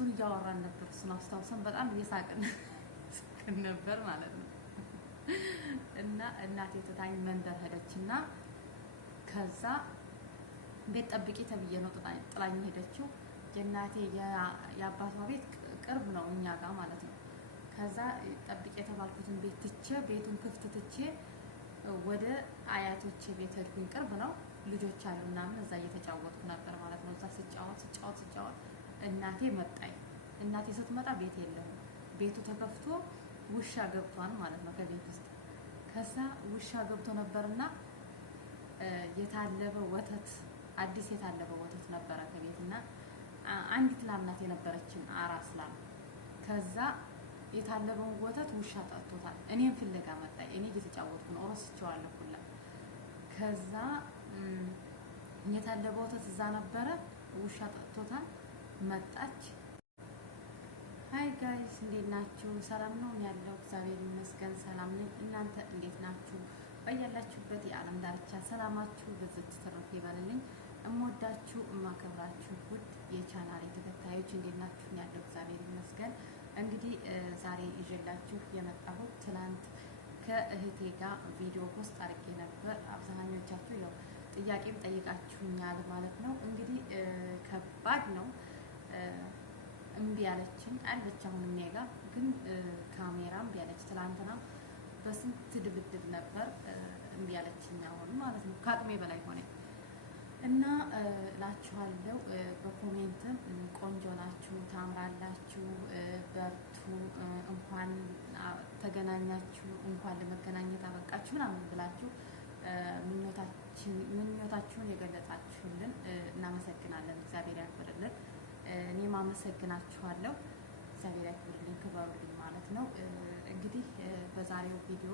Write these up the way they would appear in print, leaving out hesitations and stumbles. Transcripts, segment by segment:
እሱን እያወራን ነበር። እሱን አስታውሰን በጣም እየሳቅን ነበር ማለት ነው። እና እናቴ ትታኝ መንደር ሄደችና ከዛ ቤት ጠብቂ ተብዬ ነው ጥላኝ ሄደችው። የእናቴ የአባቷ ቤት ቅርብ ነው እኛ ጋር ማለት ነው። ከዛ ጠብቂ የተባልኩትን ቤት ትቼ ቤቱን ክፍት ትቼ ወደ አያቶቼ ቤት ሄድኩኝ። ቅርብ ነው፣ ልጆች አሉ ምናምን እዛ እየተጫወትኩ ነበር ማለት ነው። እዛ ስጫወት እናቴ መጣኝ። እናቴ ስትመጣ ቤት የለም፣ ቤቱ ተከፍቶ ውሻ ገብቷል ማለት ነው ከቤት ውስጥ። ከዛ ውሻ ገብቶ ነበርና የታለበ ወተት አዲስ የታለበ ወተት ነበረ ከቤትና አንዲት ላም ናት የነበረችን አራስ ላም። ከዛ የታለበውን ወተት ውሻ ጠጥቶታል። እኔም ፍለጋ መጣ። እኔ እየተጫወትኩ ነው፣ እረስቸዋለሁ ሁላ። ከዛ የታለበ ወተት እዛ ነበረ፣ ውሻ ጠጥቶታል። መጣች። ሃይ ጋይስ እንዴት ናችሁ? ሰላም ነው ያለው? እግዚአብሔር ይመስገን ሰላም ነኝ። እናንተ እንዴት ናችሁ? በያላችሁበት የዓለም ዳርቻ ሰላማችሁ በዝት ትርፍ ይበልልኝ። እምወዳችሁ እማከብራችሁ ውድ የቻናሌ ተከታዮች እንዴት ናችሁ? ያለው እግዚአብሔር ይመስገን። እንግዲህ ዛሬ ይዤላችሁ የመጣሁት ትናንት ከእህቴ ጋር ቪዲዮ ፖስት አድርጌ ነበር። አብዛኞቻችሁ ያው ጥያቄም ጠይቃችሁኛል ማለት ነው። እንግዲህ ከባድ ነው። እምቢ ያለችን አለች። አሁን እኔ ጋር ግን ካሜራ እምቢ ያለች። ትናንትና በስንት ድብድብ ነበር እምቢ ያለችኝ አሁን ማለት ነው። ከአቅሜ በላይ ሆነ እና እላችኋለሁ በኮሜንትም ቆንጆ ናችሁ፣ ታምራላችሁ፣ በርቱ፣ እንኳን ተገናኛችሁ፣ እንኳን ለመገናኘት አበቃችሁ ምናምን ብላችሁ ምኞታችሁን የገለጻችሁልን እናመሰግናለን። እግዚአብሔር ያክብርልን። እኔም አመሰግናችኋለሁ። እግዚአብሔር ያክብርልኝ፣ ክበሩልኝ ማለት ነው። እንግዲህ በዛሬው ቪዲዮ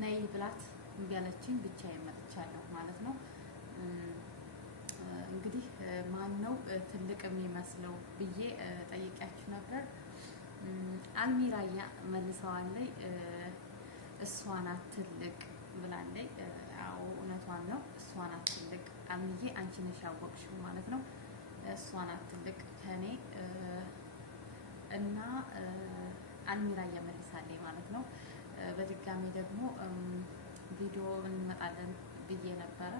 ነይ ብላት እምቢ ያለችኝ ብቻዬን መጥቻለሁ ማለት ነው። እንግዲህ ማን ነው ትልቅ የሚመስለው ብዬ ጠይቂያችሁ ነበር። አልሚራያ መልሰዋለች። እሷ ናት ትልቅ ብላለች። አዎ እውነቷን ነው። እሷ ናት ትልቅ። አልሚዬ አንቺ ነሽ ያወቅሽው ማለት ነው። እሷ ናት ትልቅ ከኔ እና አልሚራያ መልሳለች ማለት ነው። በድጋሚ ደግሞ ቪዲዮ እንመጣለን ብዬ ነበረ።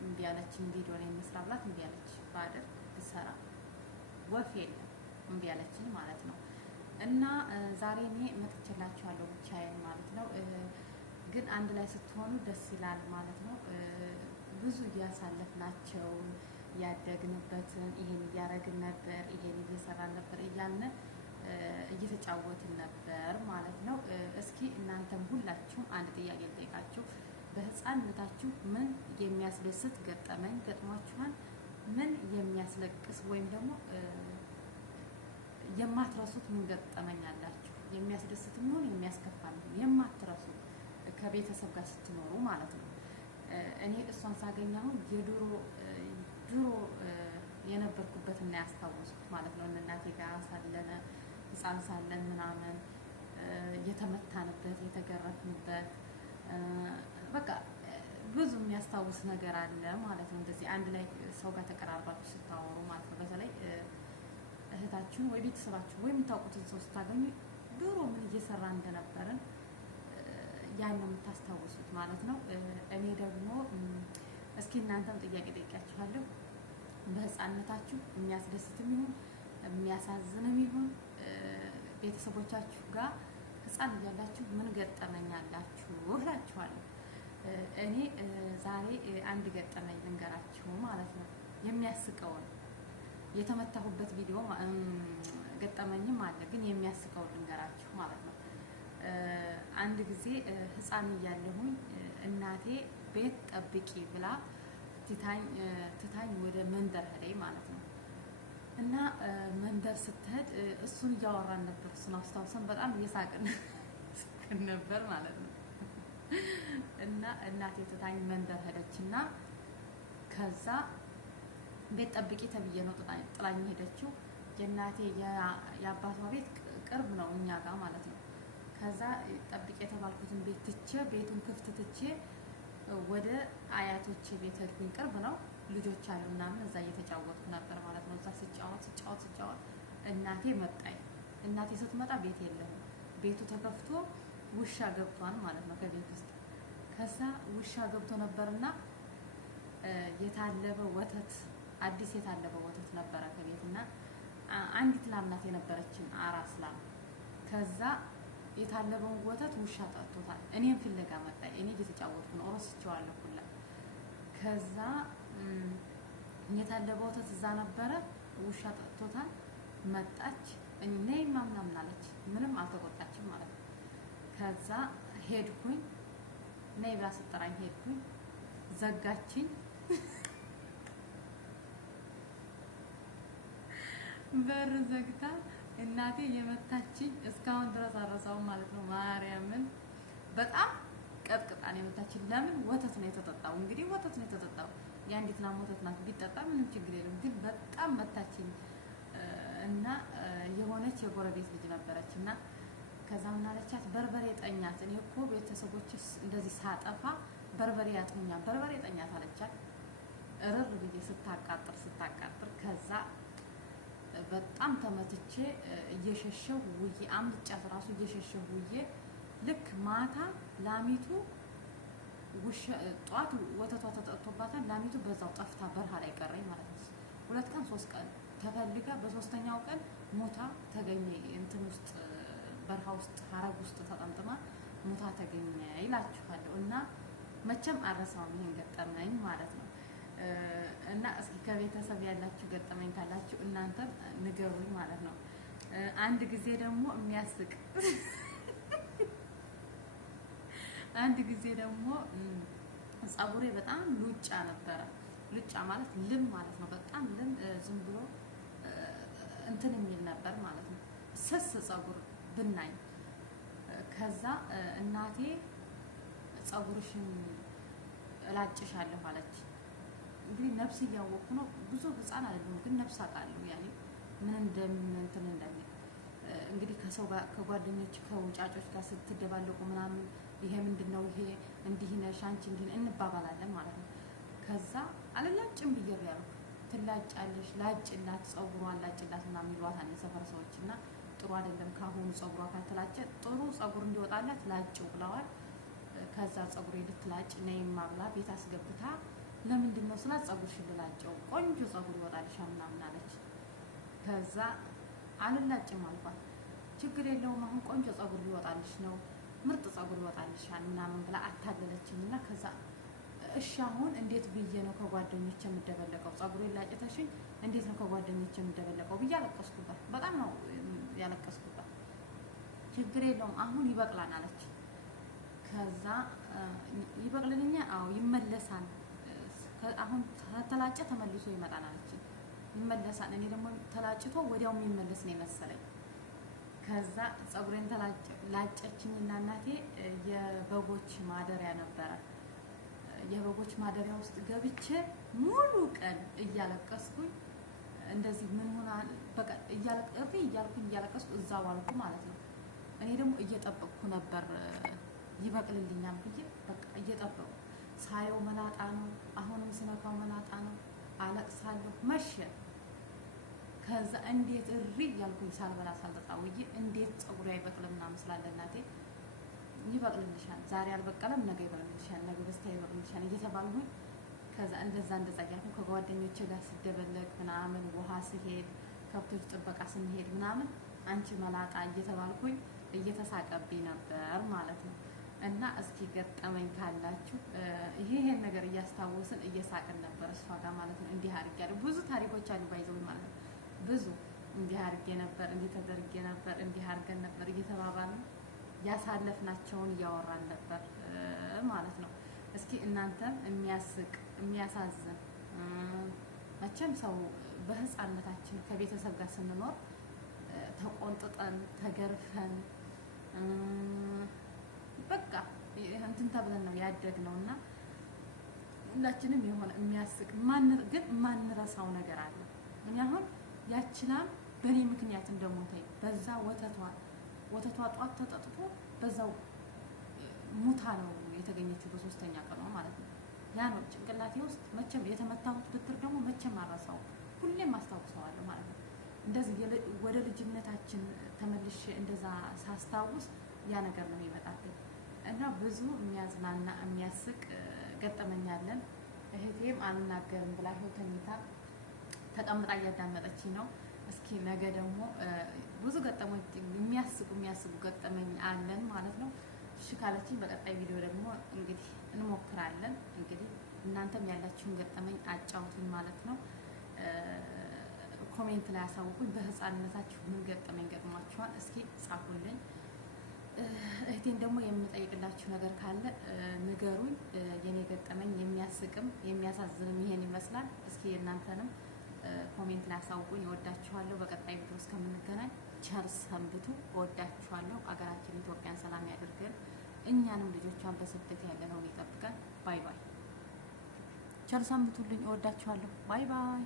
እምቢ ያለችኝ ቪዲዮ ላይ መስራ ብላት እምቢ ያለች። ባደር ብሰራ ወፍ የለም እምቢ ያለችኝ ማለት ነው። እና ዛሬ እኔ መጥቼላችኋለሁ ብቻዬን ማለት ነው። ግን አንድ ላይ ስትሆኑ ደስ ይላል ማለት ነው። ብዙ እያሳለፍናቸው ያደግንበትን ይሄን እያደረግን ነበር፣ ይሄን እየሰራን ነበር እያልን እየተጫወትን ነበር ማለት ነው። እስኪ እናንተም ሁላችሁም አንድ ጥያቄ ልጠይቃችሁ። በህፃንነታችሁ ምን የሚያስደስት ገጠመኝ ገጥሟችኋል? ምን የሚያስለቅስ ወይም ደግሞ የማትረሱት ምን ገጠመኝ አላችሁ? የሚያስደስትም ሆነ የሚያስከፋም የማትረሱ ከቤተሰብ ጋር ስትኖሩ ማለት ነው። እኔ እሷን ሳገኝ አሁን ድሮ የነበርኩበትና ያስታወስኩት ማለት ነው። እናቴ ጋር ሳለን ህፃን ሳለን ምናምን የተመታንበት የተገረፍንበት በቃ ብዙ የሚያስታውስ ነገር አለ ማለት ነው። እንደዚህ አንድ ላይ ሰው ጋር ተቀራርባችሁ ስታወሩ ማለት ነው። በተለይ እህታችሁን ወይ ቤተሰባችሁ ወይ የምታውቁትን ሰው ስታገኙ ድሮ ምን እየሰራ እንደነበረን ያን ነው የምታስታውሱት ማለት ነው። እኔ ደግሞ እስኪ እናንተም ጥያቄ ጠይቃችኋለሁ። በህፃንነታችሁ የሚያስደስትም ይሁን የሚያሳዝንም ይሁን ቤተሰቦቻችሁ ጋር ህፃን እያላችሁ ምን ገጠመኝ አላችሁ እላችኋለሁ። እኔ ዛሬ አንድ ገጠመኝ ልንገራችሁ ማለት ነው። የሚያስቀውን የተመታሁበት ቪዲዮ ገጠመኝም አለ፣ ግን የሚያስቀውን ልንገራችሁ ማለት ነው። አንድ ጊዜ ህፃን እያለሁኝ እናቴ ቤት ጠብቂ ብላ ትታኝ ወደ መንደር ሄደኝ ማለት ነው። እና መንደር ስትሄድ እሱን እያወራን ነበር። እሱን አስታውሰን በጣም እየሳቅን ነበር ማለት ነው። እና እናቴ ትታኝ መንደር ሄደችና ከዛ ቤት ጠብቂ ተብዬ ነው ጥላኝ ሄደችው። የእናቴ የአባቷ ቤት ቅርብ ነው እኛ ጋር ማለት ነው። ከዛ ጠብቂ የተባልኩትን ቤት ትቼ ቤቱን ክፍት ትቼ ወደ አያቶቼ ቤት ሄድኩኝ። ቅርብ ነው፣ ልጆች አሉ ምናምን እዛ እየተጫወትኩ ነበር ማለት ነው። እዛ ስጫወት ስንጫወት እናቴ መጣኝ። እናቴ ስትመጣ ቤት የለም፣ ቤቱ ተከፍቶ ውሻ ገብቷል ማለት ነው ከቤት ውስጥ። ከዛ ውሻ ገብቶ ነበርና የታለበ ወተት አዲስ የታለበ ወተት ነበረ ከቤትና አንዲት ላም ናት የነበረችን አራስ ላም። ከዛ የታለበውን ወተት ውሻ ጠጥቶታል። እኔም ፍለጋ መጣ። እኔ እየተጫወትኩ ነው፣ ረስቼዋለሁ ሁላ። ከዛ የታለበ ወተት እዛ ነበረ፣ ውሻ ጠጥቶታል። መጣች፣ ነይ ምናምን አለች። ምንም አልተቆጣችም ማለት ነው። ከዛ ሄድኩኝ፣ ነይ ብላ ስጠራኝ ሄድኩኝ። ዘጋችኝ። በር ዘግታ እናቴ የመታችኝ እስካሁን ድረስ አረሳው ማለት ነው። ማርያምን በጣም ቀጥቅጣን የመታችኝ። ለምን? ወተት ነው የተጠጣው። እንግዲህ ወተት ነው የተጠጣው። የአንዲት ላም ወተት ናት፣ ቢጠጣ ምንም ችግር የለም። ግን በጣም መታችኝ እና የሆነች የጎረቤት ልጅ ነበረች እና ከዛ ምን አለቻት? በርበሬ ጠኛት። እኔ እኮ ቤተሰቦች እንደዚህ ሳጠፋ በርበሬ ያጥሙኛል፣ በርበሬ ጠኛት አለቻት። እርር ብዬ ስታቃጥር ከዛ በጣም ተመትቼ እየሸሸሁ ውዬ አምልጫት ራሱ እየሸሸሁ ውዬ ልክ ማታ ላሚቱ ጧት ወተቷ ተጠጥቶባታል። ላሚቱ በዛው ጠፍታ በረሃ ላይ ቀረኝ ማለት ነው። 2 ቀን 3 ቀን ተፈልጋ በሶስተኛው ቀን ሞታ ተገኘ። እንትን ውስጥ በረሃ ውስጥ ሀረግ ውስጥ ተጠምጥማ ሞታ ተገኘ ይላችኋለሁ። እና መቼም አረሳውም ይሄን ገጠመኝ ማለት ነው። እና እስኪ ከቤተሰብ ያላችሁ ገጠመኝ ካላችሁ እናንተ ንገሩኝ ማለት ነው። አንድ ጊዜ ደግሞ የሚያስቅ አንድ ጊዜ ደግሞ ጸጉሬ በጣም ሉጫ ነበረ። ሉጫ ማለት ልም ማለት ነው። በጣም ልም ዝም ብሎ እንትን የሚል ነበር ማለት ነው። ስስ ጸጉር ብናኝ። ከዛ እናቴ ጸጉርሽን እላጭሻለሁ አለች። እንግዲህ ነፍስ እያወቅኩ ነው። ብዙ ህፃን አይደለም ግን ነፍስ አውቃለሁ። ያኔ ምን እንትን እንደሚል እንግዲህ ከሰው ጋር ከጓደኞች ከውጫጮች ጋር ስትደባለቁ ምናምን ይሄ ምንድነው ይሄ እንዲህ ነሽ አንቺ እንዲህ እንባባላለን ማለት ነው። ከዛ አልላጭም ብዬ ያልኩ ትላጫለሽ፣ ላጭላት፣ ጸጉሯን ላጭላት ምናምን ይሏታል የሰፈር ሰዎች እና ጥሩ አይደለም ካሁኑ ጸጉሯ ካልተላጨ ጥሩ ጸጉር እንዲወጣላት ላጭው ብለዋል። ከዛ ጸጉሬ ልትላጭ ነይማ ብላ ቤት አስገብታ ለምንድን ነው ስላት ጸጉርሽን ልላጨው ቆንጆ ጸጉር ይወጣልሻል ምናምን አለች። ከዛ አልላጭም አልኳት። ችግር የለውም አሁን ቆንጆ ጸጉር ሊወጣልሽ ነው፣ ምርጥ ጸጉር ይወጣልሻል ምናምን ብላ አታለለችኝ። እና ከዛ እሺ አሁን እንዴት ብዬ ነው ከጓደኞቼ የምደበለቀው? ጸጉሬን ላጭተሽኝ እንዴት ነው ከጓደኞቼ የምደበለቀው ብዬ አለቀስኩባት። በጣም ነው ያለቀስኩባት። ችግር የለውም አሁን ይበቅላል አለች። ከዛ ይበቅልልኛል? አዎ ይመለሳል፣ አሁን ተላጨ ተመልሶ ይመጣል አለች። ይመለሳል። እኔ ደግሞ ተላጭቶ ወዲያው የሚመለስ ነው የመሰለኝ። ከዛ ጸጉሬን ላጨችኝና እናቴ የበጎች ማደሪያ ነበረ። የበጎች ማደሪያ ውስጥ ገብቼ ሙሉ ቀን እያለቀስኩኝ እንደዚህ ምን ሆና በቃ እያለቀስኩ እዛ ዋልኩ ማለት ነው። እኔ ደግሞ እየጠበቅኩ ነበር ይበቅልልኛል ብዬ በቃ እየጠበቅኩ ሳየው መላጣ ነው፣ አሁንም ስነካው መላጣ ነው። አለቅሳለሁ። መሸ። ከዛ እንዴት እሪ እያልኩኝ ሳልበላ ሳልጠጣ ውዬ እንዴት ጸጉሬ አይበቅልም ምናምን ስላለ እናቴ ይበቅልልሻል፣ ዛሬ አልበቀለም ነገ ይበቅልልሻል፣ ነገ በስቲያ ይበቅልልሻል እየተባልኩኝ ከዛ እንደዛ እያልኩኝ ከጓደኞቼ ጋር ስደበለቅ ምናምን ውሃ ስሄድ ከብቶች ጥበቃ ስንሄድ ምናምን አንቺ መላጣ እየተባልኩኝ እየተሳቀብኝ ነበር ማለት ነው። እና እስኪ ገጠመኝ ካላችሁ ይሄን ነገር እያስታወስን እየሳቅን ነበር እሷ ጋር ማለት ነው። እንዲህ አድርጌያለሁ። ብዙ ታሪኮች አሉ ባይዘው ማለት ነው። ብዙ እንዲህ አድርጌ ነበር፣ እንዲህ ተደርጌ ነበር፣ እንዲህ አድርገን ነበር እየተባባልን ያሳለፍናቸውን እያወራን ነበር ማለት ነው። እስኪ እናንተም የሚያስቅ የሚያሳዝን መቼም ሰው በህፃንነታችን ከቤተሰብ ጋር ስንኖር ተቆንጥጠን ተገርፈን በቃ እንትን ተብለን ነው ያደግነው እና ሁላችንም የሆነ የሚያስቅ ግን ማንረሳው ነገር አለ። እኔ አሁን ያችላም በእኔ ምክንያት እንደሞተኝ በዛ ወተቷ ጧት ተጠጥቶ በዛው ሙታ ነው የተገኘችው በሶስተኛ ቀኗ ማለት ነው። ያ ነው ጭንቅላቴ ውስጥ መቼም የተመታሁት ብትር ደግሞ መቼም አረሳው፣ ሁሌም አስታውሰዋለሁ ማለት ነው። እንደዚህ ወደ ልጅነታችን ተመልሼ እንደዛ ሳስታውስ ያ ነገር ነው የሚመጣብኝ እና ብዙ የሚያዝናና የሚያስቅ ገጠመኛለን። እህቴም አልናገርም ብላ ተኝታ ተቀምጣ እያዳመጠችኝ ነው። እስኪ ነገ ደግሞ ብዙ ገጠመኝ የሚያስቁ ገጠመኝ አለን ማለት ነው። እሺ ካለችኝ በቀጣይ ቪዲዮ ደግሞ እንግዲህ እንሞክራለን። እንግዲህ እናንተም ያላችሁን ገጠመኝ አጫውቱኝ ማለት ነው። ኮሜንት ላይ አሳውቁኝ። በህፃንነታችሁ ምን ገጠመኝ ገጥሟችኋል? እስኪ ጻፉልኝ። እህቴን ደግሞ የምጠይቅላችሁ ነገር ካለ ንገሩኝ። የኔ ገጠመኝ የሚያስቅም የሚያሳዝንም ይሄን ይመስላል። እስኪ እናንተንም ኮሜንት ላይ አሳውቁኝ። እወዳችኋለሁ። በቀጣይ ቪዲዮ እስከምንገናኝ ቸር ሰንብቱ። እወዳችኋለሁ። አገራችን ኢትዮጵያን ሰላም ያድርገን። እኛንም ልጆቿን በስደት ያለነውን ይጠብቀን። ባይ ባይ። ቸር ሰንብቱልኝ። እወዳችኋለሁ። ባይ ባይ።